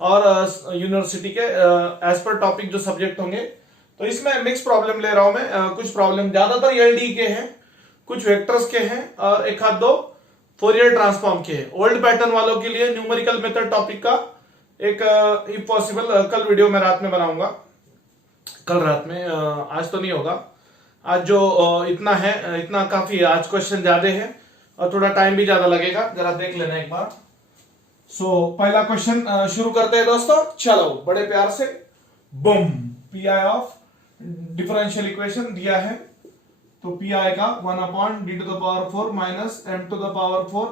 और यूनिवर्सिटी के as per topic जो सब्जेक्ट होंगे। तो इसमें मिक्स प्रॉब्लम ले रहा हूं मैं। कुछ प्रॉब्लम ज्यादातर एलडी के हैं, कुछ वेक्टर्स के हैं और एक आध दो फोरियर ट्रांसफॉर्म के हैं। ओल्ड पैटर्न वालों के लिए न्यूमेरिकल मेथड टॉपिक का एक इफ पॉसिबल कल वीडियो मैं रात में बनाऊंगा, कल रात में, आज तो नहीं होगा। आज जो इतना है इतना काफी है, आज क्वेश्चन ज्यादा है और थोड़ा टाइम भी ज्यादा लगेगा, जरा देख लेना एक बार। पहला क्वेश्चन शुरू करते हैं दोस्तों, चलो बड़े प्यार से। बम, P I of differential equation दिया है, तो पी आएगा 1 upon D to the power 4 minus M to the power 4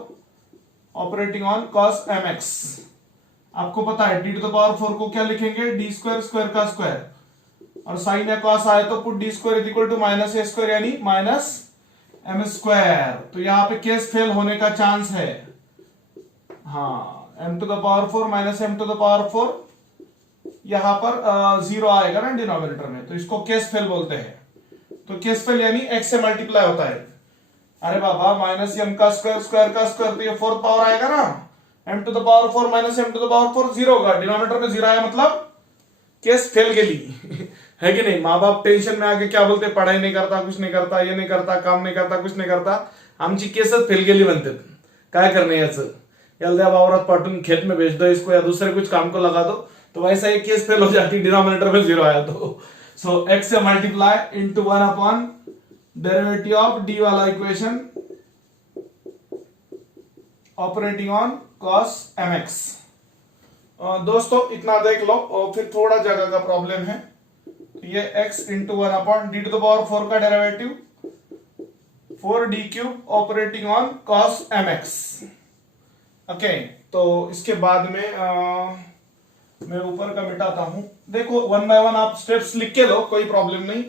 operating on cos M X. आपको पता है डी टू द पावर 4 को क्या लिखेंगे, डी स्क्वायर स्क्वायर का स्क्वायर, और साइन या कॉस आए तो put D square is equal to minus A square यानी माइनस एम स्क्वायर। तो यहाँ पे केस फेल होने का चांस है। हाँ, M to the power 4 minus M to the power 4, यहां पर जीरो आएगा ना डिनोमिनेटर में, तो इसको केस फेल बोलते हैं। तो केस फेल यानी एक्स से मल्टीप्लाई होता है। अरे बाबा, माइनस एम का स्क्वायर स्क्वायर का स्क्वायर, तो ये फोर्थ पावर आएगा ना, M to the power 4 minus M to the power 4 zero होगा, डिनोमिनेटर में जीरो आया मतलब केस फेल गेली है कि नहीं। माँ बाप टेंशन में आके क्या बोलते, पढ़ाई नहीं करता, कुछ नहीं करता, ये नहीं करता, काम नहीं करता, कुछ नाही करता, आमची केसच फेल गेली म्हणतात। काय करणे याचं, याला द्या वावरात पाठवून खेत में भेज दो इसको, या दूसरे कुछ काम को लगा दो, तो वैसा एक केस फेल हो जाती, डिनोमिनेटर में जीरो आया तो। सो एक्स से multiply into 1 upon derivative of D वाला equation operating on cos M X. दोस्तों इतना देख लो, और फिर थोड़ा जगह का प्रॉब्लम है। ये x into 1 upon D to the power 4 का derivative 4d cube operating on cos M X. Okay, तो इसके बाद में मैं ऊपर का मिटाता हूं। देखो 1 बाय 1 आप स्टेप्स लिख के लो, कोई प्रॉब्लम नहीं।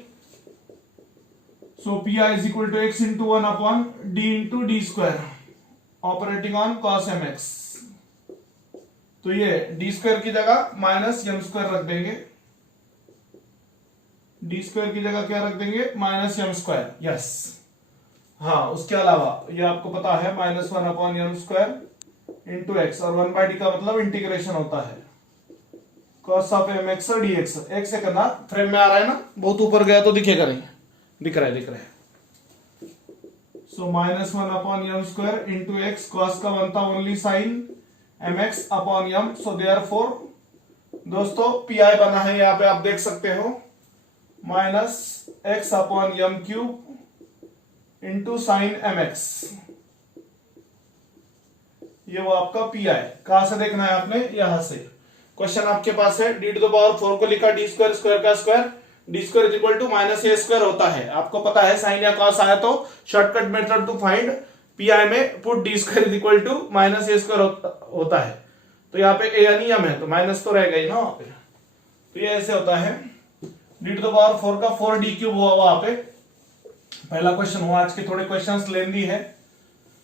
So P I is equal to X into 1 upon D into D square operating on cos M X. तो ये डी स्क्वायर की जगह माइनस एम स्क्वायर रख देंगे, डी स्क्वायर की जगह क्या रख देंगे, माइनस एम स्क्वायर। यस, हाँ, उसके अलावा ये आपको पता है minus 1 upon M square into X, और 1 बाय डी का मतलब इंटीग्रेशन होता है कॉस ऑफ एम एक्स और डी एक्स। एक से करना, फ्रेम में आ रहा है ना, बहुत ऊपर गया तो दिखेगा नहीं, दिख रहा है। So minus 1 upon M square into X, cos का बनता only sine M X upon M. So therefore दोस्तों पी आई बना है, यहाँ पे आप देख सकते हो, minus X upon M cube into sine M X. ये वो आपका पी आई। कहां से देखना है आपने, यहां से। क्वेश्चन आपके पास है, डी टू द पावर 4 को लिखा डी स्क्वायर स्क्वायर का square, D square is equal to minus A square होता है। आपको पता है साइन या कॉस आया तो shortcut method to find P I में put D square is equal to minus A square होता है। तो यहाँ पे ए नियम है, तो माइनस तो रहेगा ही ना वहां पे। तो ये ऐसे होता है, डी टू द पावर 4 का 4d क्यूब हुआ वहां पे। पहला क्वेश्चन हुआ। आज के थोड़े क्वेश्चंस लेंदी है,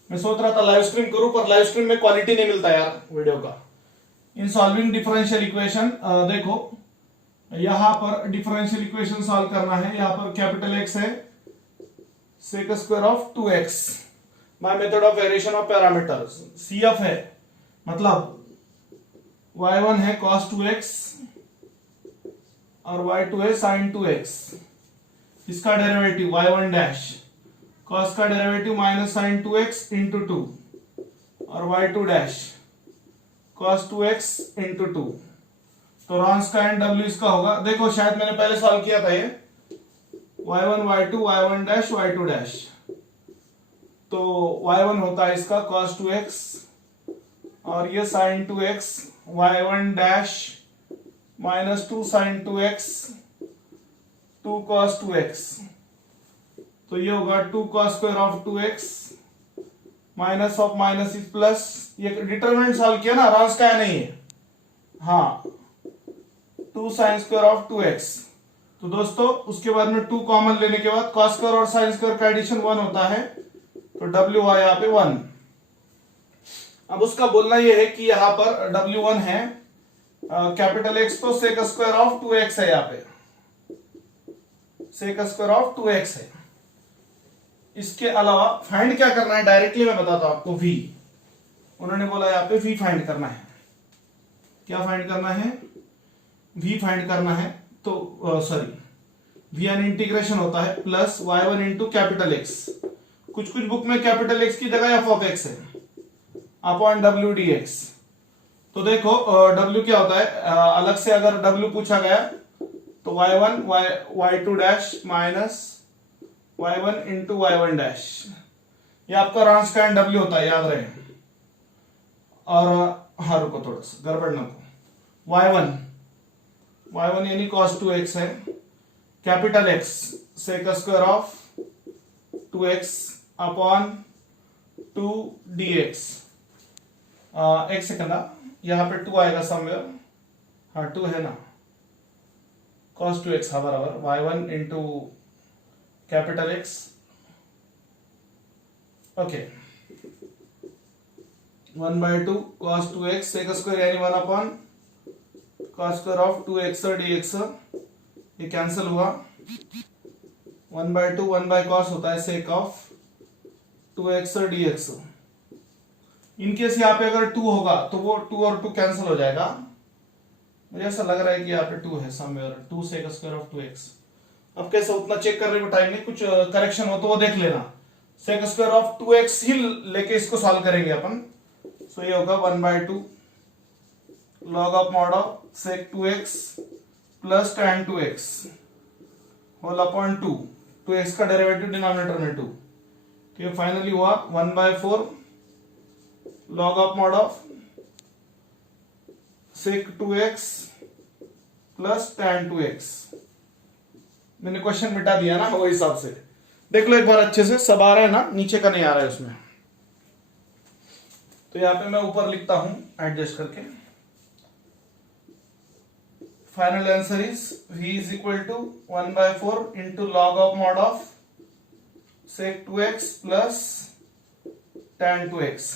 मैं सोच रहा था लाइव स्ट्रीम करूं, पर लाइव स्ट्रीम में क्वालिटी नहीं मिलता यार वीडियो का। इन सॉल्विंग डिफरेंशियल इक्वेशन, देखो यहां पर डिफरेंशियल इक्वेशन सॉल्व करना है। यहां पर कैपिटल एक्स है, sec square of 2x by method of variation of parameters. CF है, मतलब y1 है cos 2x और y2 है sin 2x। इसका डेरिवेटिव y1 डैश, cos का derivative minus sin 2x into 2, और y2 dash cos 2x into 2। तो Ron's का एंड w इसका होगा। देखो शायद मैंने पहले सॉल्व किया था ये, y1 y2 y1 dash y2 dash. तो y1 होता है इसका cos 2x, और ये sin 2x, y1 dash minus 2 sin 2x 2 cos 2x। तो ये होगा 2 cos square of 2x minus of minus is plus. ये डिटरमिनेंट सॉल्व किया ना, रॉन्स का नहीं है। हाँ, 2 sin स्क्वायर ऑफ 2x। तो दोस्तों उसके बाद में 2 कॉमन लेने के बाद cos स्क्वायर और sin स्क्वायर का एडिशन 1 होता है, तो w आया यहाँ पे 1। अब उसका बोलना यह है कि यहां पर w1 है, कैपिटल एक्स तो सेक स्क्वायर ऑफ 2x है, यहाँ पे सेक स्क्वायर ऑफ 2x है। इसके अलावा फाइंड क्या करना है डायरेक्टली मैं बताता हूं आपको, v। उन्होंने बोला यहाँ पे v फाइंड करना है, क्या फाइंड करना है, v फाइंड करना है। तो सॉरी, v यानी इंटीग्रेशन होता है plus y1 into capital x, कुछ कुछ बुक में कैपिटल एक्स की जगह एफ ऑफ एक्स है, अपॉन डब्ल्यू डी एक्स। तो देखो w क्या होता है, अलग से अगर w पूछा गया तो y1 y2 dash minus y1 into y1 dash, ये आपका रांस्काइन w होता है, याद रहे। और हाँ रुको थोड़ा सा गड़बड़ ना को, y1 यानी cos 2x है, capital x sec square of 2x upon 2 dx। एक सेकंड, यहाँ पे 2 आएगा समवेयर, हाँ 2 है ना, cos 2x हाँ बराबर y1 into capital x, okay 1/2 cos 2x sec square यानी 1 upon cos square of 2x dx, ये कैंसिल हुआ, 1/2 1 बाय cos होता है sake of 2x dx। In case यहाँ पे अगर 2 होगा तो वो 2 और 2 कैंसिल हो जाएगा, मुझे ऐसा लग रहा है कि यहाँ पे 2 है somewhere, 2 sec square of 2x। अब कैसे, उतना चेक करने को टाइम नहीं, कुछ करेक्शन हो तो वो देख लेना। सेक स्क्वायर ऑफ 2x ही लेके इसको सॉल्व करेंगे अपन। सो ये होगा 1/2 log of mod of sec 2x plus tan 2x whole upon 2x का डेरिवेटिव डिनोमिनेटर में 2, तो ये फाइनली हुआ 1/4 log of mod of sec 2x plus tan 2x। मैंने क्वेश्चन मिटा दिया ना वो हिसाब से, देख लो एक बार अच्छे से, सब आ रहा है ना, नीचे का नहीं आ रहा है उसमें। तो यहां पे मैं ऊपर लिखता हूं एडजस्ट करके, final answer is v is equal to 1/4 into log of mod of sec 2x plus tan 2x।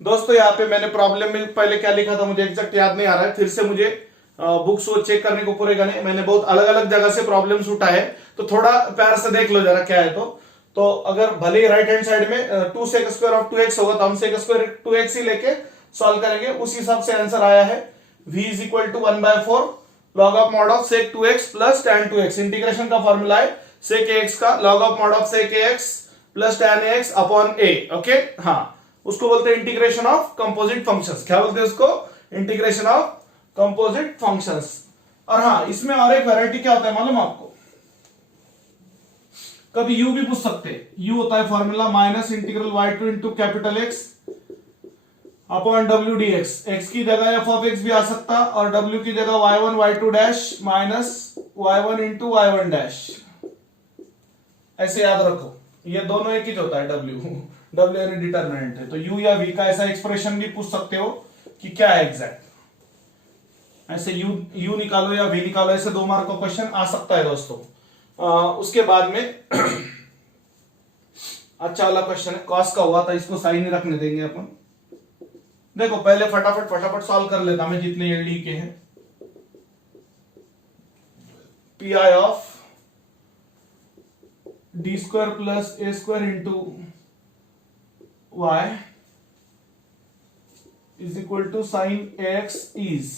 दोस्तों यहाँ पे मैंने प्रॉब्लम में पहले क्या लिखा था मुझे एग्जैक्ट याद नहीं आ रहा है, फिर से मुझे बुक्स को चेक करने को पूरे करने, मैंने बहुत अलग अलग जगह से प्रॉब्लम्स उठाए, तो थोड़ा प्यार से देख लो जरा क्या है। तो अगर भले ही राइट हैंड साइड में 2 सेक स्क्वायर ऑफ 2x होगा तो हम सेक स्क्वायर 2x ही लेके सॉल्व करेंगे, उस हिसाब से आंसर आया है v is equal to 1/4 log of mod of sec 2x plus tan 2x। Integration का फॉर्मूला है सेक ax का log of mod of sec ax plus tan ax upon a। Okay, हाँ उसको बोलते हैं इंटीग्रेशन ऑफ कंपोजिट फंक्शंस। क्या बोलते हैं उसको? Integration of composite functions. और हाँ, इसमें और एक वैरायटी क्या होता है मालूम आपको? कभी u भी पूछ सकते हैं। u होता है formula minus integral y2 into capital x upon w dx। x की जगह f ऑफ x भी आ सकता, और w की जगह y1 y2 dash minus y1 into y1 dash. ऐसे याद रखो, ये दोनों एक ही होता है w यानी डिटरमिनेंट है। तो u या v का ऐसा एक्सप्रेशन भी पूछ सकते हो कि क्या है एग्जैक्ट। ऐसे u निकालो या v निकालो, ऐसे 2 मार्क का क्वेश्चन आ सकता है दोस्तों। उसके बाद में अच्छा वाला क्वेश्चन है, कॉस का हुआ था, इसको साइन ही रखने देंगे अपन। देखो पहले फटाफट सॉल्व कर लेता मैं जितने एलडी के हैं। P I of D square plus a square into Y is equal to sine x is.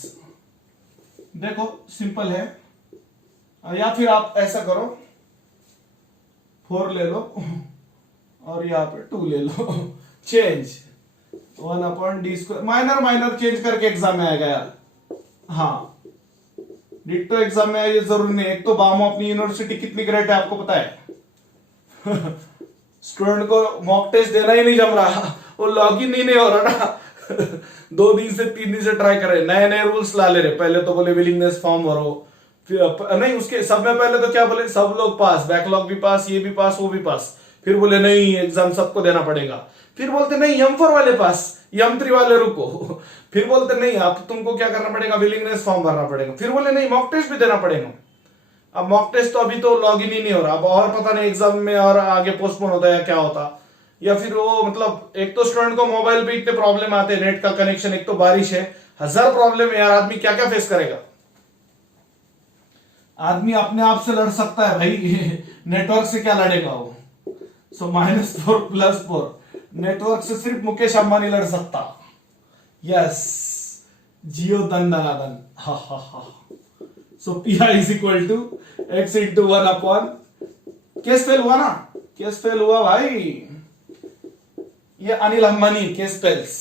देखो सिंपल है, या फिर आप ऐसा करो 4 ले लो और यहां पे 2 ले लो, change 1 upon D square. Minor change करके एग्जाम में आएगा यार। हाँ डिट्टो एग्जाम में ये जरूरी नहीं। एक तो बामो अपनी यूनिवर्सिटी कितनी ग्रेट है आपको पता है? स्टूडेंट को मॉक टेस्ट देना ही नहीं जम रहा, वो लॉगिन ही नहीं हो रहा ना। 2 दिन से 3 दिन से ट्राई कर रहे, नए रूल्स ला ले रहे। पहले तो बोले विलिंगनेस फॉर्म भरो, फिर नहीं उसके सब में पहले तो क्या बोले, सब लोग पास, बैकलॉग भी पास, ये भी पास, वो भी पास। फिर बोले नहीं एग्जाम सबको देना पड़ेगा। फिर बोलते नहीं M4 वाले पास, M3 वाले रुको। फिर बोलते नहीं आप तुमको क्या करना पड़ेगा, विलिंगनेस फॉर्म भरना पड़ेगा। फिर बोले नहीं मॉक टेस्ट भी देना पड़ेगा। अब मॉक टेस्ट तो अभी तो लॉग इन ही नहीं हो रहा, अब और पता नहीं एग्जाम में और आगे पोस्टपोन होता है या क्या होता, या फिर वो मतलब एक तो स्टूडेंट को मोबाइल पे इतने प्रॉब्लम आते हैं, नेट का कनेक्शन, एक तो बारिश है, 1000 प्रॉब्लम है यार। आदमी क्या क्या फेस करेगा? आदमी अपने आप से लड़ सकता है भाई, नेटवर्क से क्या लड़ेगा वो? सो -4 +4 नेटवर्क से सिर्फ मुकेश अंबानी लड़ सकता। यस जियो दन दनादन, हा हा हा। So P I is equal to X into one upon, case fail हुआ ना, केस फेल हुआ भाई। ये अनिल अंबानी केस फेल्स,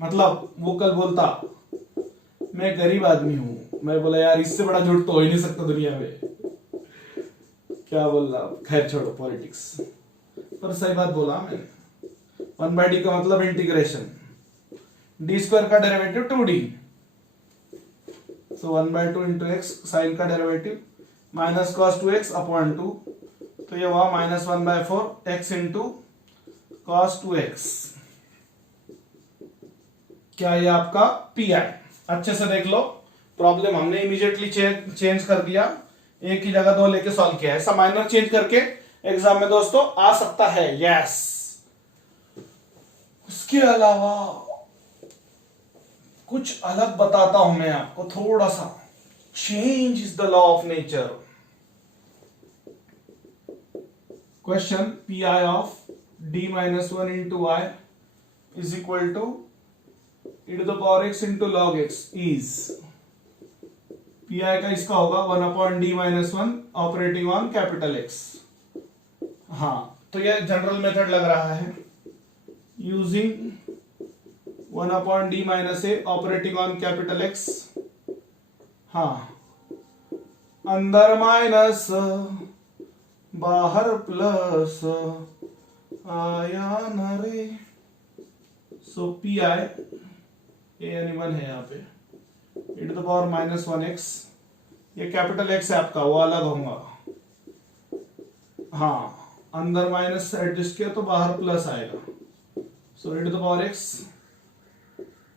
मतलब वो कल बोलता मैं गरीब आदमी हूं, मैं बोला यार इससे बड़ा झूठ तो हो ही नहीं सकता दुनिया में, क्या बोल रहा, खैर छोड़ो पॉलिटिक्स, पर सही बात बोला मैंने। 1/d का मतलब इंटीग्रेशन, डी स्क्वायर का डेरिवेटिव 2d, सो 1/2 इंटू एक्स, साइन का derivative minus cos 2x upon 2, तो ये हुआ -1/4 एक्स इंटू कॉस 2x। क्या ये आपका पी आई? अच्छे से देख लो, प्रॉब्लम हमने इमीडिएटली चेंज कर दिया, एक की जगह दो लेके सॉल्व किया है। ऐसा माइनर चेंज करके एग्जाम में दोस्तों आ सकता है, यस। उसके अलावा कुछ अलग बताता हूं मैं आपको, थोड़ा सा, change is the law of nature. Question, P I of d minus 1 into y is equal to e to the power x into log x is, P I का इसका होगा 1 upon D minus 1 operating on capital x. हाँ, तो यह general method लग रहा है, using 1 upon D minus A operating on capital x. हाँ, अंदर माइनस बाहर प्लस आया न रे, सो पी आई ए यानी 1 है यहाँ पे, e to the power -1x, ये कैपिटल एक्स है आपका, वो अलग होगा। हाँ, अंदर माइनस एडजस्ट किया तो बाहर प्लस आएगा, सो e to the power x,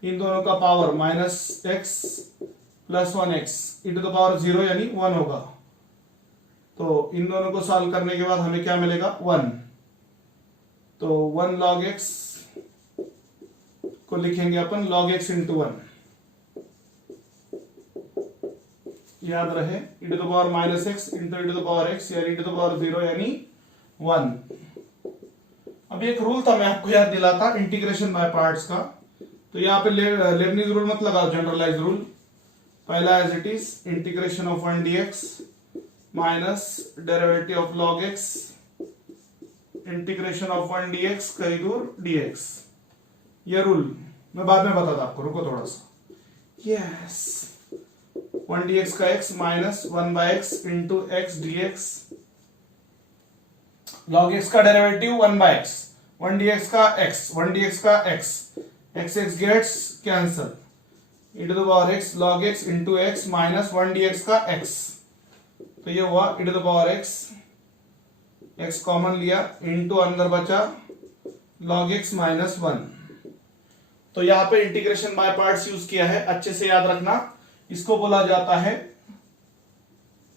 इन दोनों का power -x plus 1x, e to the power 0 यानी 1 होगा। तो इन दोनों को सॉल्व करने के बाद हमें क्या मिलेगा, 1। तो 1 log x को लिखेंगे अपन log x इंटू 1, याद रहे e to the power -x into e to the power x या e to the power 0 यानी 1। अब एक रूल था, मैं आपको याद दिलाता इंटीग्रेशन बाय पार्ट्स का, तो यहाँ पे लेबनीज रूल मत लगाओ, जनरलाइज रूल। पहला as it is integration of 1 dx minus derivative of log x integration of 1 dx कई दूर dx, ये रूल मैं बाद में बताता आपको, रुको थोड़ा सा। यस, 1 dx का x minus 1/x into x dx, log x का डेरिवेटिव 1/x, 1 dx का x, 1 dx का x, x gets cancel, e to the power x log x into x minus 1 dx का x, तो ये हुआ e to the power x, x common लिया into अंदर बचा log x माइनस 1। तो यहां पे इंटीग्रेशन बाय पार्ट्स यूज किया है, अच्छे से याद रखना, इसको बोला जाता है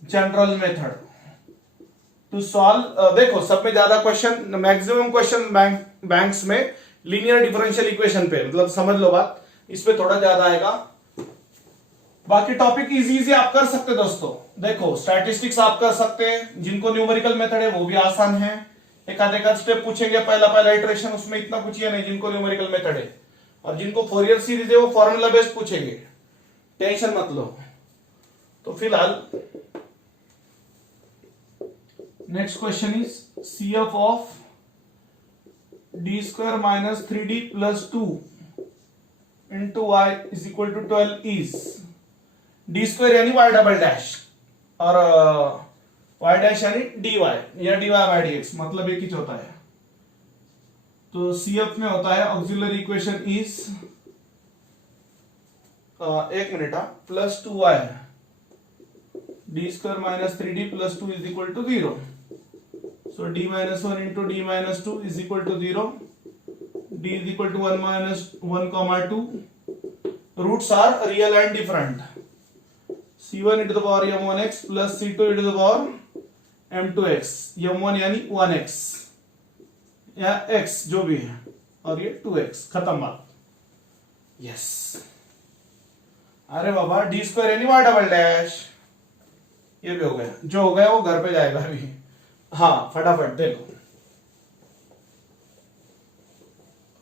जनरल मेथड टू सॉल्व। देखो सब में ज्यादा क्वेश्चन, मैक्सिमम क्वेश्चन बैंक्स में लीनियर डिफरेंशियल इक्वेशन पे, मतलब समझ लो बात, इस पे थोड़ा ज्यादा आएगा। बाकी टॉपिक इजी आप कर सकते दोस्तों। देखो स्टैटिस्टिक्स आप कर सकते हैं, जिनको न्यूमेरिकल मेथड है वो भी आसान है, एक आध स्टेप पूछेंगे, पहला इटरेशन, उसमें इतना कुछ ये नहीं जिनको न्यूमेरिकल मेथड है, और जिनको फोरियर सीरीज है वो फॉर्मूला बेस्ड पूछेंगे, टेंशन मत लो। तो फिलहाल next question is CF of d square minus 3d plus 2 into y is equal to 12 is, d square यानी y डबल डैश और y डैश यानी dy या dy बाय dx, मतलब एक ही होता है। तो CF में होता है ऑक्सिलरी इक्वेशन इज, एक minute, plus 2y, d square minus 3d plus 2 is equal to 0, so d minus 1 into d minus 2 is equal to 0, d is equal to 1 minus 1 2, roots are real and different, c1 e to the power m1x plus c2 e to the power m2x, m1 यानी 1x या x जो भी है, और ये 2x, खत्म बात। Yes, अरे बाबा डी स्क्वायर यानी y डबल डैश, ये भी हो गया, जो हो गया वो घर पे जाएगा अभी। हाँ फटाफट देखो,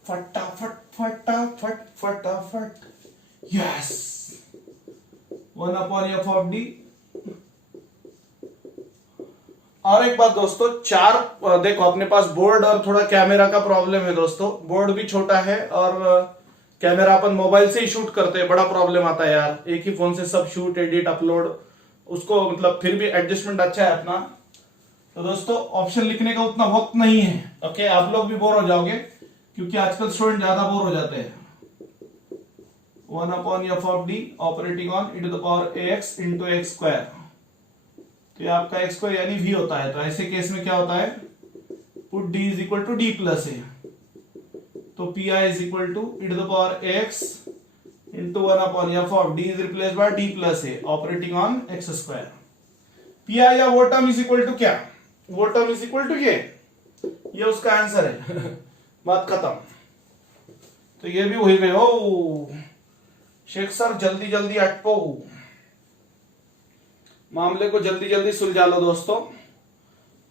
फटाफट फटाफट फटाफट, यस 1/f(d). और एक बात दोस्तों, देखो अपने पास बोर्ड और थोड़ा कैमरा का प्रॉब्लम है दोस्तों। बोर्ड भी छोटा है और कैमरा अपन मोबाइल से ही शूट करते हैं, बड़ा प्रॉब्लम आता है यार। एक ही फोन से सब शूट एडिट अपलोड, उसको मतलब फिर भी एडजस्टमेंट अच्छा है अपना। तो दोस्तों ऑप्शन लिखने का उतना वक्त नहीं है। ओके, आप लोग भी बोर हो जाओगे क्योंकि आजकल स्टूडेंट ज्यादा बोर हो जाते हैं। 1/f(d) operating on e⁴ax into x square. तो ये आपका एक्स स्क्वायर यानी v होता है। तो ऐसे केस में क्या होता है, put d is equal to d plus A. तो P I is equal to e⁴ax into 1/f(d) is replace by d plus A operating on X square. P I या वो टर्म इज इक्वल टू क्या, वो term is equal to ये उसका answer है। बात खत्म। तो ये भी वही गए हो शेख सर, जल्दी जल्दी अटपो, मामले को जल्दी जल्दी सुलझा लो दोस्तों,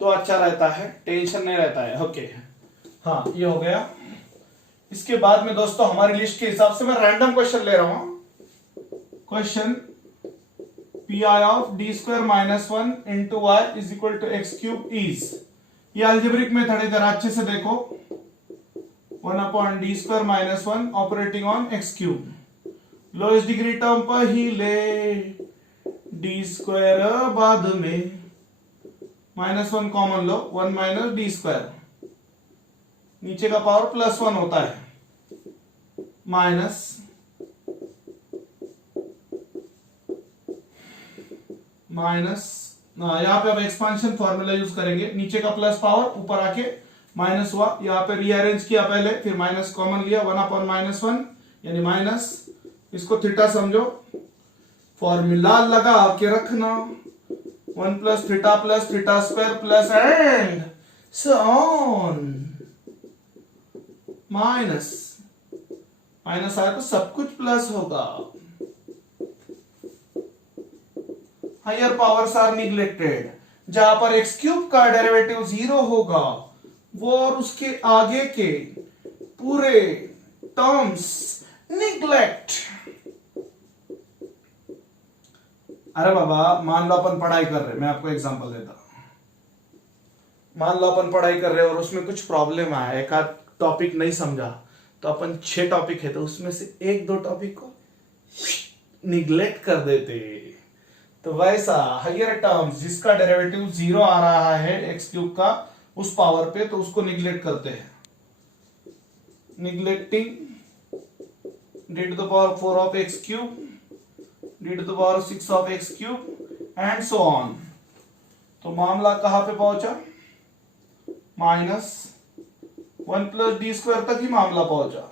तो अच्छा रहता है, टेंशन नहीं रहता है। ओके हाँ, ये हो गया। इसके बाद में दोस्तों हमारी लिस्ट के हिसाब से मैं रैंडम क्वेश्चन ले रहा हूं। Question P I of D square minus 1 into Y is equal to x cube is, ये अलजेब्रिक मेथड है, जरा अच्छे से देखो। 1/d square minus 1 operating on x cube. Lowest degree term पर ही ले डी स्क्वायर, बाद में -1 कॉमन लो, 1 माइनस डी स्क्वायर, नीचे का पावर +1 होता है, माइनस यहां पे अब एक्सपांशन फॉर्मूला यूज करेंगे, नीचे का प्लस पावर ऊपर आके माइनस हुआ, यहां पे रीअरेंज किया पहले, फिर माइनस कॉमन लिया, 1/-1 यानी माइनस, इसको थीटा समझो, फॉर्मूला लगा के रखना, 1 plus theta square plus and so on, minus आया तो सब कुछ प्लस होगा। हायर पावर्स आर निग्लेक्टेड, जहां पर एक्स क्यूब का डेरिवेटिव 0 होगा वो और उसके आगे के पूरे टर्म्स निग्लेक्ट। अरे बाबा, मान लो अपन पढ़ाई कर रहे, मैं आपको एग्जांपल देता हूं। मान लो अपन पढ़ाई कर रहे और उसमें कुछ प्रॉब्लम आया, एक आध टॉपिक नहीं समझा, तो अपन 6 टॉपिक है तो उसमें से 1-2 टॉपिक को निग्लेक्ट कर देते। तो वैसा हायर टर्म्स जिसका डेरिवेटिव 0 आ रहा है एक्स क्यूब का उस पावर पे, तो उसको निग्लेक्ट करते हैं। Neglecting d to the power 4 of x cube, d to the power 6 of x cube and so on। तो मामला कहां पे पहुंचा, -1 प्लस डी स्क्वायर तक ही मामला पहुंचा।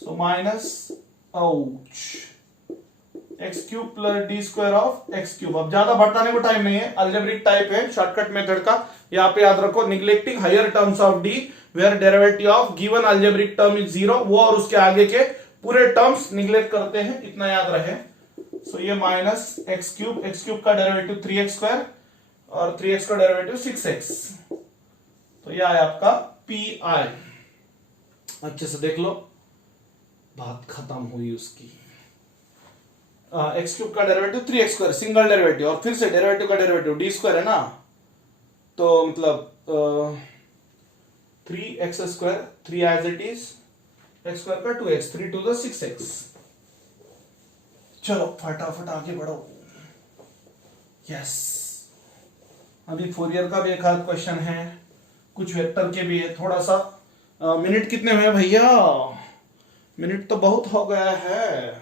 So minus x cube plus d square of x cube. अब ज्यादा भटकाने को टाइम नहीं है, अलजेब्रिक टाइप है, शॉर्टकट मेथड का। यहाँ पे याद रखो, neglecting higher terms of d where derivative of given algebraic term is 0, वो और उसके आगे के पूरे टर्म्स निग्लेक्ट करते हैं, इतना याद रहे। सो ये माइनस एक्स क्यूब का डेरिवेटिव 3x स्क्वायर और 3x का डेरिवेटिव 6x। तो ये आया आपका पी आई। अच्छे से देख लो, बात खत्म हुई उसकी। एक्स क्यूब का derivative 3x square single derivative, और फिर से डेरिवेटिव का डेरिवेटिव डी स्क्वायर है ना, तो मतलब 3x square 3 as it is, x square का 2x, 3 to the 6x। चलो फटाफट आगे बढ़ो। यस, अभी फोरियर का भी एक आध क्वेश्चन है, कुछ वेक्टर के भी है। थोड़ा सा मिनट कितने हुए भैया, मिनट तो बहुत हो गया है।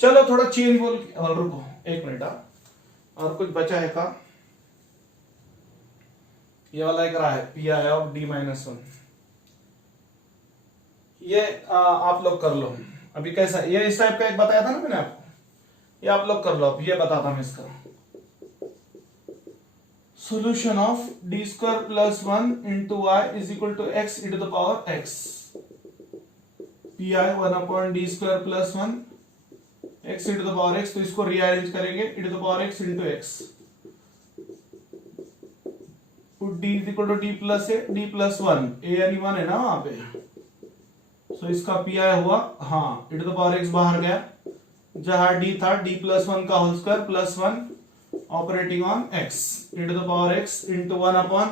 चलो थोड़ा चेंज बोल, और रुको 1 मिनट, और कुछ बचा है का, ये वाला एक रहा है पी आई ऑफ डी -1, ये आप लोग कर लो। अभी कैसा, ये इस टाइप का एक बताया था ना मैंने आपको, ये आप लोग कर लो। अब ये बताता हूं इसका solution of D square plus 1 into Y is equal to X E to the power X. P I 1/d square plus 1 X E to the power X, तो इसको रीअरेंज करेंगे E to the power X into X. D is equal to D plus A, D plus 1, A यानी 1 है ना वहां पे, सो तो इसका पी आई हुआ, हाँ, e to the power x बाहर गया, जहां d था d+1 का whole square +1 operating on x, e to the power x into 1 upon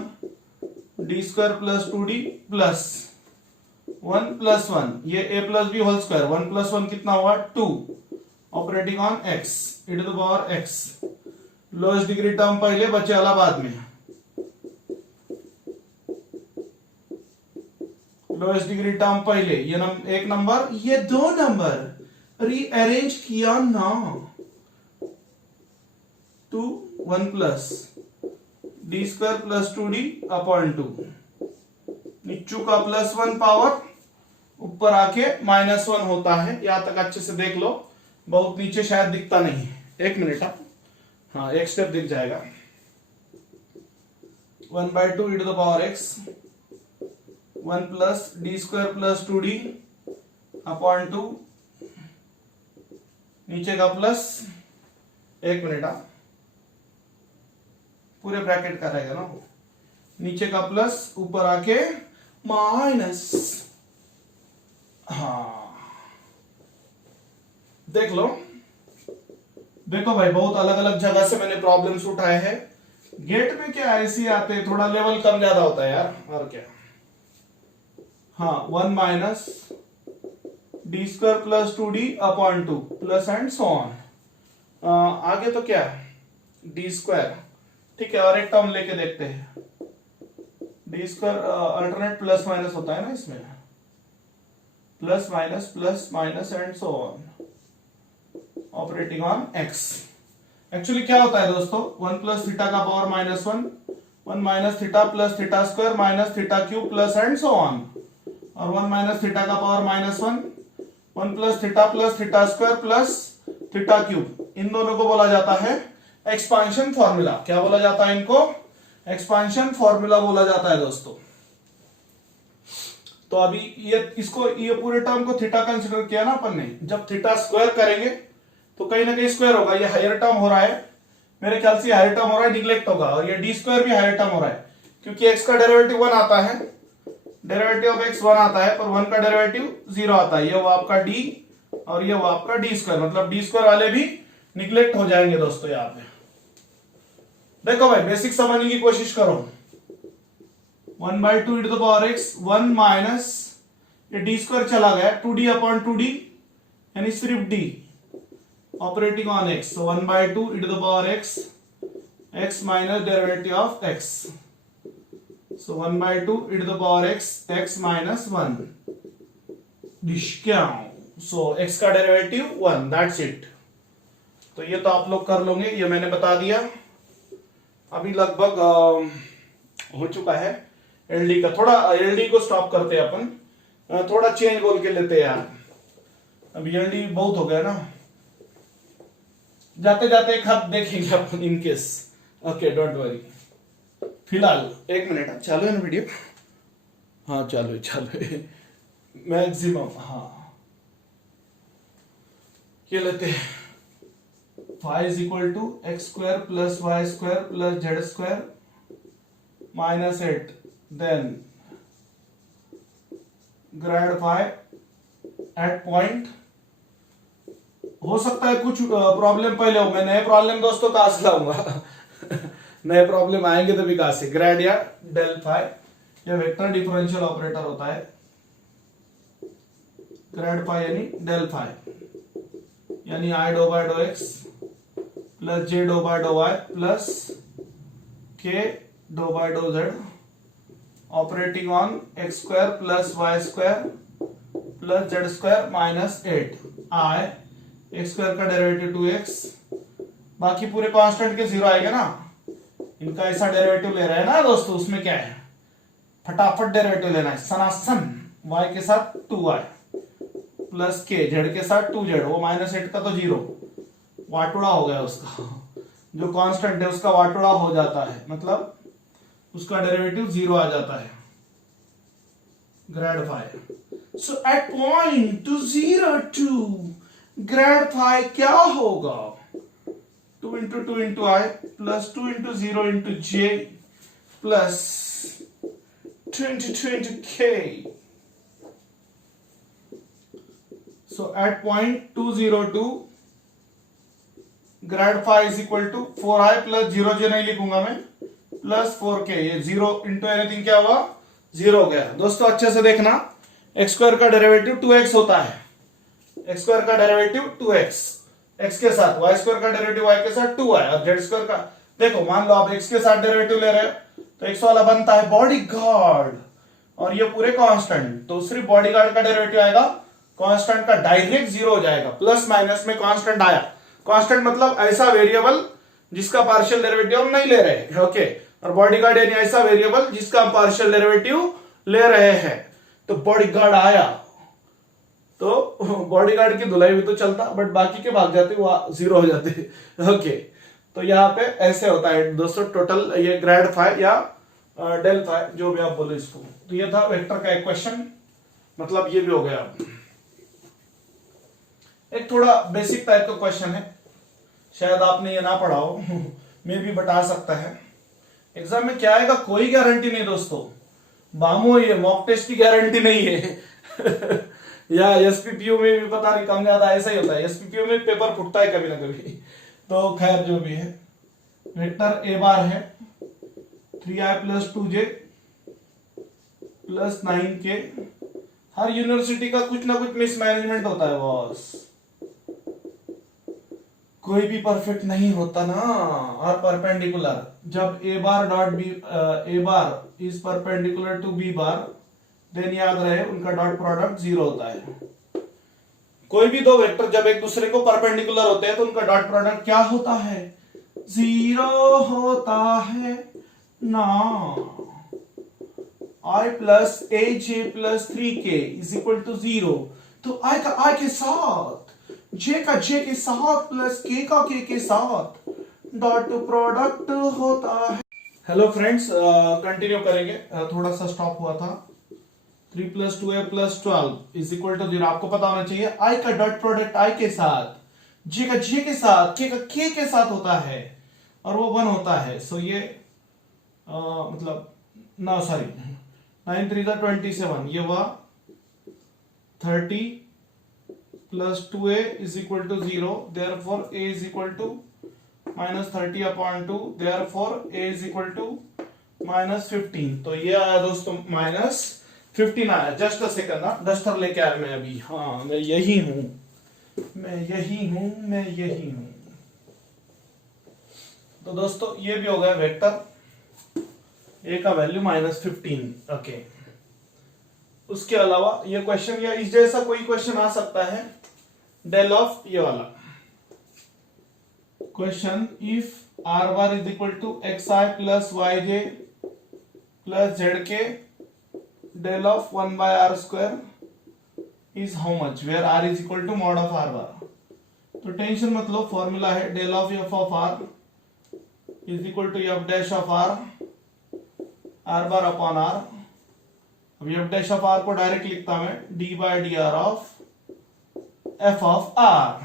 d square plus 2d plus 1 plus 1, ये a plus b whole square, 1 plus 1 कितना हुआ 2 operating on x, e to the power x। Lowest degree term पहले, बचे वाला बाद में। Lowest degree term पहले, ये एक नंबर, ये 2 नंबर रीअरेंज किया ना, 2 1 plus d square plus 2d upon 2, नीचू का +1 पावर ऊपर आके -1 होता है। यहां तक अच्छे से देख लो, बहुत नीचे शायद दिखता नहीं है, 1 मिनट, हाँ एक स्टेप दिख जाएगा। 1/2 e to the power x 1 plus d square plus 2d upon 2, नीचे का प्लस, 1 मिनट, पूरे ब्रैकेट का रहेगा ना, नीचे का प्लस ऊपर आके माइनस, हाँ देख लो। देखो भाई, बहुत अलग अलग जगह से मैंने प्रॉब्लम्स उठाए हैं, गेट में क्या ऐसे ही आते हैं, थोड़ा लेवल कम ज्यादा होता है यार, और क्या। हाँ 1 minus d square plus 2d upon 2 plus and so on, आगे तो क्या डी स्क्वायर, ठीक है, और एक टर्म लेके देखते हैं, D square alternate plus minus होता है ना इसमें, plus minus and so on operating on x। Actually क्या होता है दोस्तों, 1 प्लस थीटा का power -1, 1 minus theta plus theta square minus theta cube plus and so on, और 1 माइनस थीटा का power -1, 1 plus theta square plus theta cube, इन दोनों को बोला जाता है एक्सपांशन फॉर्मूला। क्या बोला जाता है इनको? एक्सपांशन फॉर्मूला बोला जाता है दोस्तों। तो अभी ये पूरे टर्म को थीटा कंसीडर किया ना अपन ने, जब थीटा स्क्वायर करेंगे तो कहीं ना कहीं स्क्वायर होगा, ये हायर टर्म हो रहा है, मेरे ख्याल से हायर टर्म हो रहा है, निगलेक्ट होगा, और ये डी स्क्वायर भी हायर टर्म हो रहा है, क्योंकि x का डेरिवेटिव 1 आता है, डेरिवेटिव ऑफ x 1 आता है, पर 1 का डेरिवेटिव 0 आता है, ये वो आपका d और ये वो आपका डी स्क्वायर, मतलब डी स्क्वायर वाले भी निगलेक्ट हो जाएंगे दोस्तों। यहाँ पे देखो भाई, बेसिक समझने की कोशिश करो। 1/2 e to the power x 1 minus ये डी स्क्वायर चला गया 2d अपॉन 2d, यानी सिर्फ d operating on x, so 1/2 e to the power x minus derivative of x, so 1/2 e to the power x minus 1, so x का डेरिवेटिव 1, that's it. तो ये तो आप लोग कर लोगे, ये मैंने बता दिया। अभी लगभग हो चुका है एलडी का, थोड़ा एलडी को स्टॉप करते हैं अपन, थोड़ा चेंज बोल के लेते हैं यार, अभी एलडी बहुत हो गया ना, जाते जाते एक हाथ देखेंगे अपन in case, okay don't worry. फिलहाल 1 मिनट चालू है ना वीडियो, हाँ चालू है मैक्सिमम, हाँ ये लेते हैं, y is equal to x square plus y square plus z square minus 8, then grad phi at point। हो सकता है कुछ प्रॉब्लम पहले हो, मैं नए प्रॉब्लम दोस्तों कहां से लाऊंगा नए प्रॉब्लम आएंगे तो भी कहां से, ग्रेड या डेल फाई, यह वेक्टर डिफरेंशियल ऑपरेटर होता है, ग्रेड फाई यानी डेल फाई, यानी I do by do X plus J do by do Y plus K do by do Z operating on X square plus Y square plus Z square minus 8 I X square का derivative 2x, बाकी पूरे constant के 0 आएगा ना, इनका ऐसा derivative ले रहे हैं ना दोस्तों, उसमें क्या है फटाफट डेरिवेटिव लेना है, सनासन y के साथ 2y प्लस के z के साथ 2z, वो -8 का तो 0 वाटुड़ा हो गया उसका, जो कांस्टेंट है उसका वाटुड़ा हो जाता है, मतलब उसका डेरिवेटिव 0 आ जाता है, ग्रेड फाई। सो एट पॉइंट 0 2 ग्रेड फाई क्या होगा, 2 into 2 into I plus 2 into 0 into J plus 2 into 2 into K, So at point 202 grad phi is equal to 4i plus 0j नहीं लिखूंगा मैं, प्लस 4k, ये 0 into anything क्या हुआ, 0 हो गया। दोस्तों अच्छे से देखना, एक्स स्क्वायर का डेरिवेटिव 2x होता है, एक्स स्क्वायर का डेरिवेटिव 2x, x के साथ, y स्क्वायर का डेरिवेटिव y के साथ 2y, और z स्क्वायर का, देखो मान लो आप x के साथ डेरिवेटिव ले रहे हो तो x वाला बनता है बॉडी गार्ड, और ये पूरे कांस्टेंट, तो सिर्फ बॉडी गार्ड का डेरिवेटिव आएगा, कांस्टेंट का डायरेक्ट 0 हो जाएगा। प्लस माइनस में कांस्टेंट आया, कांस्टेंट मतलब ऐसा वेरिएबल जिसका पार्शियल डेरिवेटिव हम नहीं ले रहे हैं, ओके, और बॉडी गार्ड यानी ऐसा वेरिएबल जिसका हम पार्शियल डेरिवेटिव ले रहे हैं। तो बॉडी गार्ड आया तो बॉडी गार्ड की धुलाई भी तो चलता, बट बाकी के भाग जाते, वो 0 हो जाते, ओके। तो यहाँ पे ऐसे होता है दोस्तों, टोटल ये ग्रेड फाई या डेल फाई, जो भी आप बोलो इसको। तो ये था वेक्टर का एक क्वेश्चन, मतलब ये भी हो गया। एक थोड़ा बेसिक टाइप का क्वेश्चन है, शायद आपने ये ना पढ़ा हो, मैं भी बता सकता है। एग्जाम में क्या आएगा कोई गारंटी नहीं दोस्तों, बामो ये मॉक टेस्ट की गारंटी नहीं है या एसपीपीयू में भी पता नहीं, कम ज्यादा ऐसा ही होता है, एसपीपीयू में पेपर फुटता है कभी ना कभी। तो खैर जो भी है, वेक्टर ए बार है 3i plus 2j plus 9k। हर यूनिवर्सिटी का कुछ ना कुछ मिसमैनेजमेंट होता है बॉस, कोई भी परफेक्ट नहीं होता ना। और परपेंडिकुलर, जब A bar dot B, A bar is perpendicular to B bar, then याद रहे उनका डॉट प्रोडक्ट 0 होता है। कोई भी दो वेक्टर जब एक दूसरे को परपेंडिकुलर होते हैं तो उनका डॉट प्रोडक्ट क्या होता है, 0 होता है ना। i plus aj plus 3k is equal to 0, तो i का i के साथ, j का j के साथ प्लस k का k के साथ डॉट प्रोडक्ट होता है। हेलो फ्रेंड्स, कंटिन्यू करेंगे, थोड़ा सा स्टॉप हुआ था। 3 plus 2a plus 12 is equal to 0, आपको पता होना चाहिए i का डॉट प्रोडक्ट i के साथ, j का j के साथ, k का k के साथ होता है, और वो 1 होता है। सो ये मतलब ना, सॉरी, 9 3 27, ये हुआ 30 plus 2a is equal to 0, therefore a is equal to minus 30 upon 2, therefore a is equal to minus 15। तो ये आया दोस्तों माइनस 15 आया। जस्ट अ सेकंड ना, डस्टर लेके आया मैं अभी, हाँ मैं यही हूं, मैं यही हूं, मैं यही हूं। तो दोस्तों ये भी हो गया वेक्टर, a का वैल्यू माइनस 15, ओके। उसके अलावा ये क्वेश्चन या इस जैसा कोई क्वेश्चन आ सकता है, डेल ऑफ ये वाला question, if R bar is equal to X I plus Y J plus Z K, del of 1 by are square is how much, where R is equal to mod of R bar. तो tension मत लो, formula है del of F of are is equal to F dash of are, are bar upon R. अब F dash of R को direct लिखता मैं D bye D r of F of r.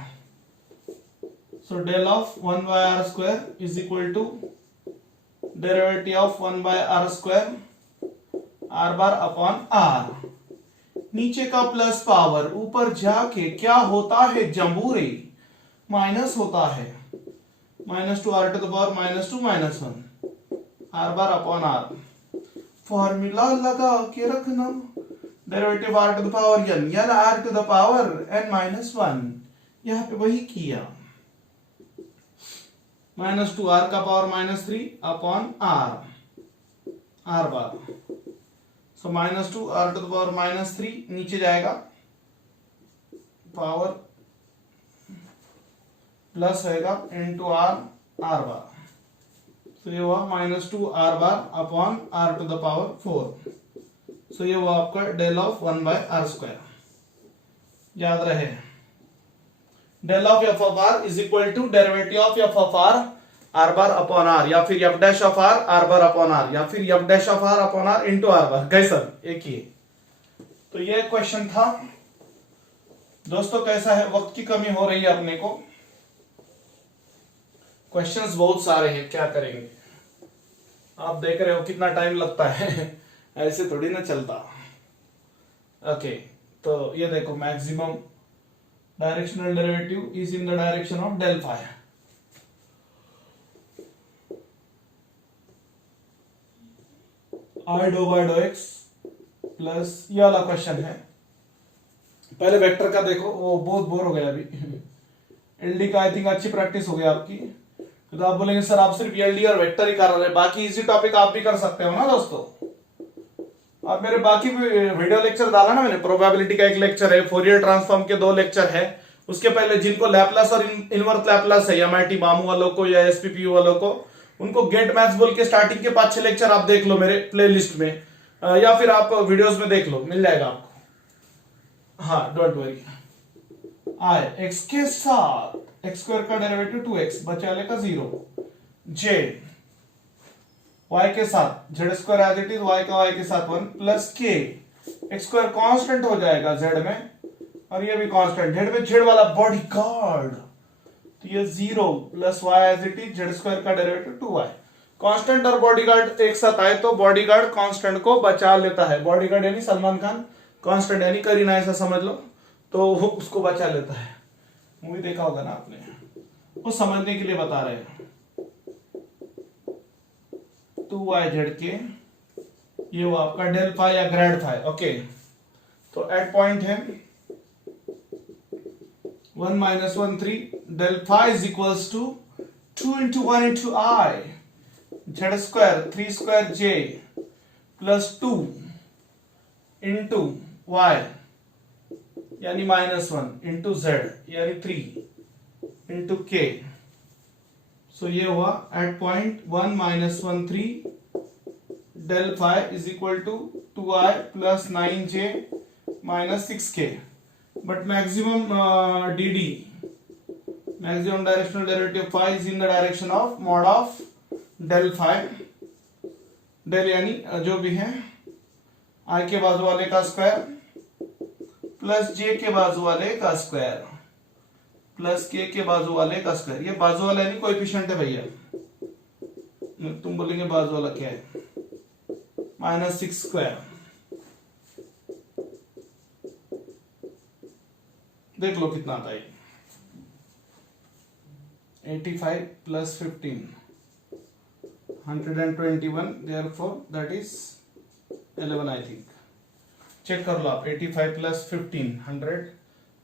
So del of 1 by are square is equal to derivative of 1 by are square r bar upon r. नीचे का plus power ऊपर जाके क्या होता है जंबूरे, माइनस होता है, minus two R to the power minus two minus 1 R bar upon R. Formula लगा के रखना, derivative R to the power N, या R to the power N minus 1, यहां पे वही किया, माइनस टू आर का power minus 3 upon R, are bar. So minus two R to the power minus 3 नीचे जाएगा, पावर प्लस होएगा into R, are bar. तो ये हुआ minus two r bar upon r to the power 4। So ये हुआ आपका del of 1 by are square. याद रहे del of F of are is equal to derivative of F of are, are bar upon r, या फिर f dash of are, are bar upon r, या फिर f dash of r upon r into r bar. कैसा, एक ही। तो ये question था दोस्तों। कैसा है, वक्त की कमी हो रही है अपने को, क्वेश्चंस बहुत सारे हैं, क्या करेंगे। आप देख रहे हो कितना टाइम लगता है ऐसे थोड़ी ना चलता। ओके, तो ये देखो maximum Directional derivative is in the direction of del phi. I dou by dou x plus ये वाला क्वेश्चन है। पहले वेक्टर का देखो, वो बहुत बोर हो गया अभी। एलडी का आई थिंक अच्छी प्रैक्टिस हो गई आपकी, तो आप बोलेंगे सर आप सिर्फ एलडी और वेक्टर ही कर रहे हैं, बाकी इजी टॉपिक आप भी कर सकते हो ना दोस्तों। आप मेरे बाकी वीडियो लेक्चर डाला ना मैंने, प्रोबेबिलिटी का एक लेक्चर है, फोरियर ट्रांसफॉर्म के 2 लेक्चर है, उसके पहले जिनको लैपलास और इनवर्स लैपलास है एमआईटी बामू वालों को या एसपीपीयू वालों को, उनको गेट मैथ्स बोल के स्टार्टिंग के 5-6 लेक्चर आप देख लो मेरे प्लेलिस्ट में, या फिर आप वीडियोस में देख लो, मिल जाएगा आपको। हाँ डोंट वरी। आई एक्स के साथ एक्स स्क्वायर का डेरिवेटिव 2x बचा लेगा 0, जे y के साथ z square as it is y का y के साथ 1 प्लस के एक्स स्क्वायर कांस्टेंट हो जाएगा z में, और ये भी कांस्टेंट, z में z वाला बॉडी गार्ड, तो ये 0 plus y as it is z square का डेरिवेटिव 2y। कांस्टेंट और बॉडीगार्ड एक साथ आए तो बॉडीगार्ड कांस्टेंट को बचा लेता है। बॉडीगार्ड यानी सलमान खान, कांस्टेंट यानी करीना, ऐसा समझ लो, तो वो उसको बचा लेता है। मूवी देखा होगा ना आपने, वो समझने के लिए बता रहे हैं। 2yz के ये वो आपका डेल फाई या ग्रेड फाई। ओके, तो एट पॉइंट है 1 - 1 3 del phi is equals to 2 × 1 × I z square 3 square j plus 2 into y यानी -1 इंटू z यानी 3 इंटू k। सो ये हुआ at point 1 - 1 3 del phi is equal to 2i plus 9j minus 6k। But maximum dd, maximum directional derivative phi is in the direction of mod of del phi, del यानी जो भी है i के बाजू वाले का स्क्वायर प्लस j के बाजू वाले का स्क्वायर प्लस k के बाजू वाले का स्क्वायर। ये बाजू वाला यानी कोएफिशिएंट है भैया, तुम बोलेंगे बाजू वाला क्या है, -6 स्क्वायर। देख लो कितना आता है, 85 प्लस 15 121, therefore that is 11 I think. Check कर लो आप, 85 प्लस 15 100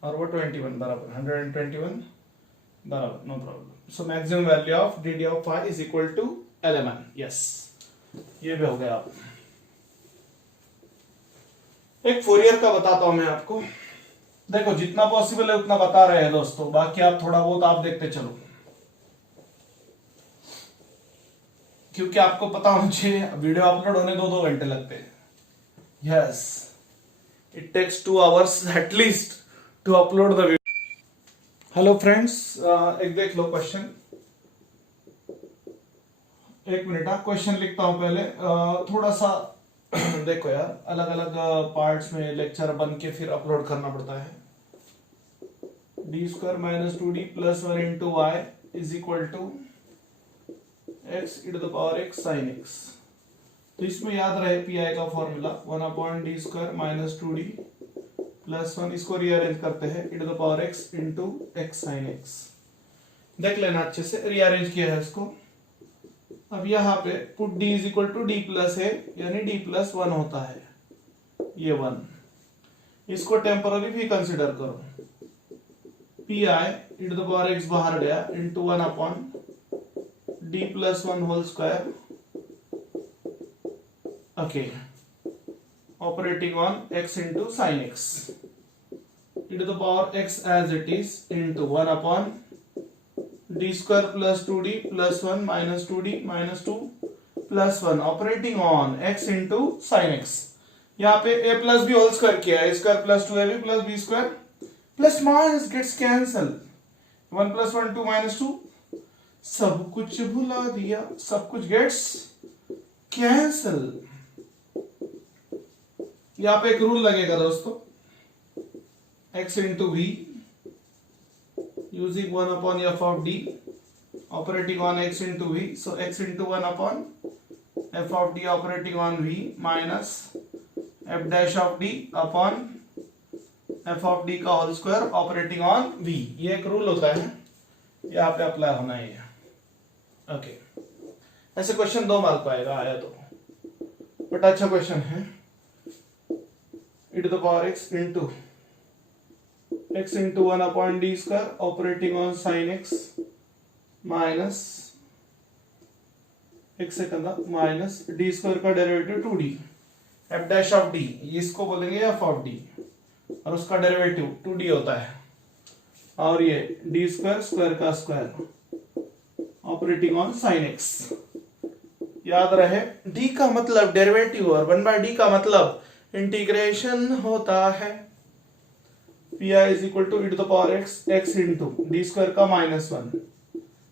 और वो 21 बराबर 121 बराबर, no problem. So maximum value of d d of phi is equal to 11। Yes, ये भी हो गया। आप एक फोरियर का बताता हूं मैं आपको, देखो जितना पॉसिबल है उतना बता रहे हैं दोस्तों, बाकी आप थोड़ा बहुत आप देखते चलो, क्योंकि आपको पता होना चाहिए वीडियो अपलोड होने 2-2 घंटे लगते हैं। Yes, it takes 2 hours at least to upload the video. Hello friends, एक देख लो क्वेश्चन, एक मिनट, क्वेश्चन लिखता हूं पहले। थोड़ा सा देखो यार, अलग अलग पार्ट्स में लेक्चर बन के फिर अपलोड करना पड़ता है। d square minus 2d plus 1 into Y is equal to x e to the power x sin x। तो इसमें याद रहे पी का formula 1/d square minus 2d plus 1, इसको रीअरेंज करते हैं e to the power x into x sin x। देख लेना अच्छे से, रीअरेंज किया है इसको। अब यहाँ पे put d is equal to d plus a यानी d प्लस 1 होता है, ये 1। इसको टेम्पररी भी कंसिडर करो, P I e to the power x बाहर गया into 1/d plus 1 whole square, okay, operating on x into sine x, e to the power x as it is into 1/d square plus 2d plus 1 minus 2d minus 2 plus 1 operating on x into sine x। यहाँ पे a plus b whole square किया है, square plus 2ab plus b square plus minus gets cancel, 1 + 1 2 - 2, सब कुछ भुला दिया, सब कुछ गेट्स कैंसल। यहां पे एक रूल लगेगा दोस्तों, x into V using 1/f of d operating on x into V, so x into 1/f of d operating on v minus f dash of d upon F of D का whole square operating on V, ये एक rule होता है, ये आप पे apply होना ही है। ओके, ऐसे क्वेश्चन 2 मार्क का आएगा, आया तो बट अच्छा क्वेश्चन है। e to the power x into 1 upon d square operating on sin x minus एक सेकंड माइनस डी स्क्वायर का derivative 2d F dash of D, इसको बोलेंगे एफ ऑफ डी, और उसका डेरिवेटिव 2d होता है, और ये डी स्क्वायर स्क्वायर का square operating on sine x. याद रहे d का मतलब डेरिवेटिव और 1/d का मतलब इंटीग्रेशन होता है। P I is equal to e to the power x into D square का -1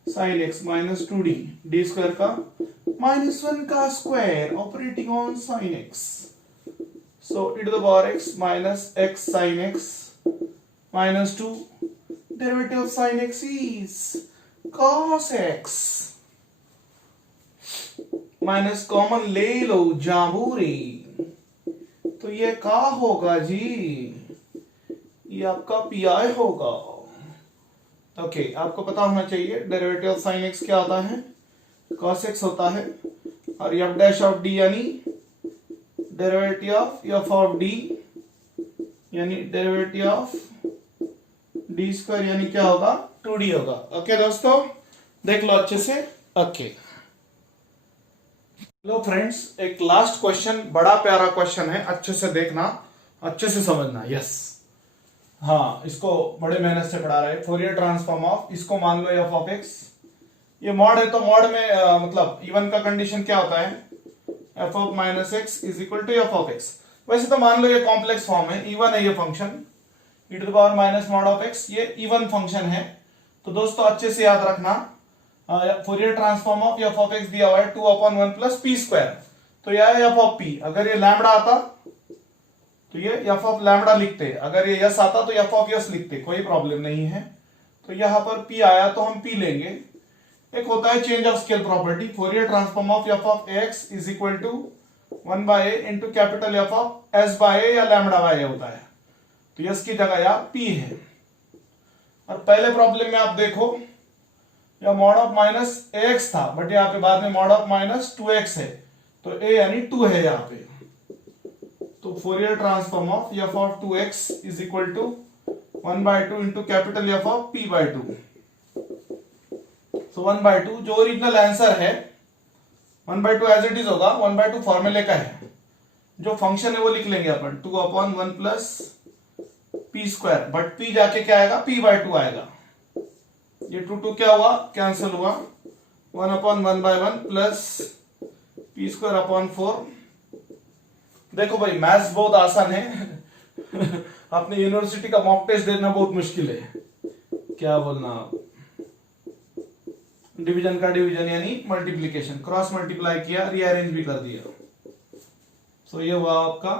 sine x minus 2d d square का -1 का square operating on sine x. So e to the power x minus x साइन x minus 2 derivative of sine x इज cos x minus common ले लो जाबूरी, तो ये का होगा जी, ये आपका पी आई होगा। ओके, आपको पता होना चाहिए डेरिवेटिव ऑफ साइन एक्स क्या होता है, cos x होता है, और एफ डैश ऑफ डी यानी derivative of F of D यानी डेरिवेटिव ऑफ डी स्क्वायर यानी क्या होगा 2d होगा। ओके दोस्तों, देख लो अच्छे से। ओके हेलो फ्रेंड्स, एक लास्ट क्वेश्चन, बड़ा प्यारा क्वेश्चन है, अच्छे से देखना, अच्छे से समझना। यस, हाँ, इसको बड़े मेहनत से पढ़ा रहे। फोरियर ट्रांसफॉर्म ऑफ, इसको मान लो एफ ऑफ एक्स, ये मॉड है तो मॉड में मतलब इवन का कंडीशन क्या होता है, f of minus x is equal to f of x. वैसे तो मान लो ये कॉम्प्लेक्स फॉर्म है, इवन है ये function, e to the power minus mod of x, ये इवन फंक्शन है। तो दोस्तों अच्छे से याद रखना, Fourier transform of F of x दिया हुआ है 2/1 प्लस पी स्क्वायर, तो यह है एफ ऑफ पी। अगर ये लैम्बडा आता तो ये एफ ऑफ लैम्बडा लिखते, अगर ये यस आता तो एफ ऑफ यस लिखते, कोई प्रॉब्लम नहीं है। तो यहां पर पी आया तो हम पी लेंगे। एक होता है change of scale property, Fourier transform of F of X is equal to 1/a into capital F of S by A या लैम्बडा बाय ए होता है, तो यस की जगह यहाँ पी है। और पहले प्रॉब्लम में आप देखो या मॉड ऑफ माइनस एक्स था, बट यहाँ पे बाद में मॉड ऑफ माइनस 2x है, तो a यानी 2 है यहाँ पे। तो Fourier transform of F of 2x is equal to 1/2 into capital F of p/2। So 1/2 जो ओरिजिनल आंसर है 1/2 एज इट इज होगा, 1/2 फॉर्मूले का है, जो फंक्शन है वो लिख लेंगे अपन 2/1 plus P square, but p जाके क्या आएगा p/2 आएगा। ये 2 क्या हुआ, कैंसिल हुआ, 1/1/1 प्लस पी स्क्वायर अपॉन 4। देखो भाई मैथ्स बहुत आसान है अपने यूनिवर्सिटी का मॉक टेस्ट देना बहुत मुश्किल है। क्या बोलना, डिवीजन का डिवीजन यानी मल्टीप्लीकेशन, क्रॉस मल्टीप्लाई किया, रीअरेंज भी कर दिया। सो ये हुआ आपका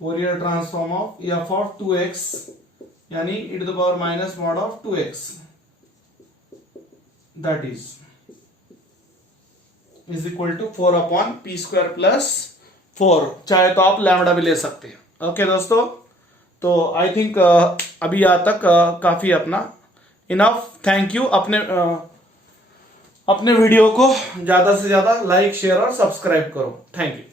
Fourier transform of F of 2x यानी e to the power minus mod of 2x, that is equal to 4/p square plus 4, चाहे तो आप लैम्बडा भी ले सकते हैं। ओके दोस्तों, तो आई थिंक अभी यहाँ तक काफी अपना इनफ। Thank you. अपने वीडियो को ज्यादा से ज्यादा लाइक शेयर और सब्सक्राइब करो। Thank you.